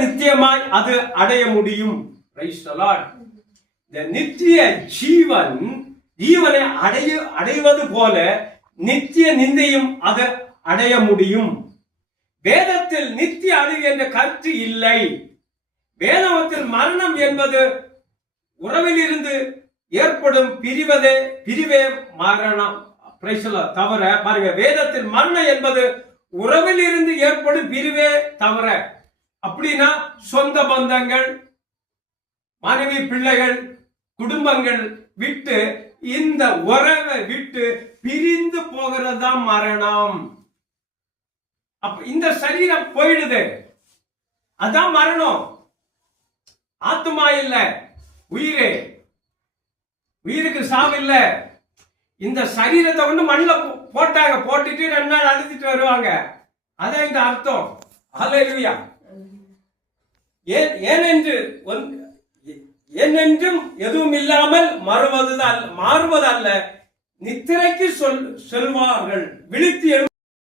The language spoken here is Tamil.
நித்தியமாய் அது அடைய முடியும். இந்த நித்திய ஜீவனை அடைவது போல நித்திய நிந்தையும் அது அடைய முடியும். வேதத்தில் நித்திய அழிவு என்ற கருத்து இல்லை. வேதத்தில் மரணம் என்பது உறவில் இருந்து ஏற்படும் பிரிவே மரணம் தவிர. பாருங்க, வேதத்தில் மரணம் என்பது உறவில் இருந்து ஏற்படும் பிரிவே தவிர. அப்படின்னா சொந்த பந்தங்கள், மனைவி, பிள்ளைகள், குடும்பங்கள் விட்டு இந்த உறவை விட்டு பிரிந்து போகிறதா மரணம். அப்ப இந்த சரீரம் போயிடுது, அதான் மரணம். ஆத்மா இல்ல, உயிரே. உயிருக்கு சாவு இல்ல. இந்த சரீரத்தை வந்து மண்ணில் போட்டாங்க, போட்டுட்டு 2 நாள் அழுத்திட்டு வருவாங்க. அதான் இந்த அர்த்தம். அல்லேலூயா. ஏனென்றும் எதுவும் இல்லாமல் மாறுவதல்ல, நித்திரைக்கு செல்வார்கள். விழித்து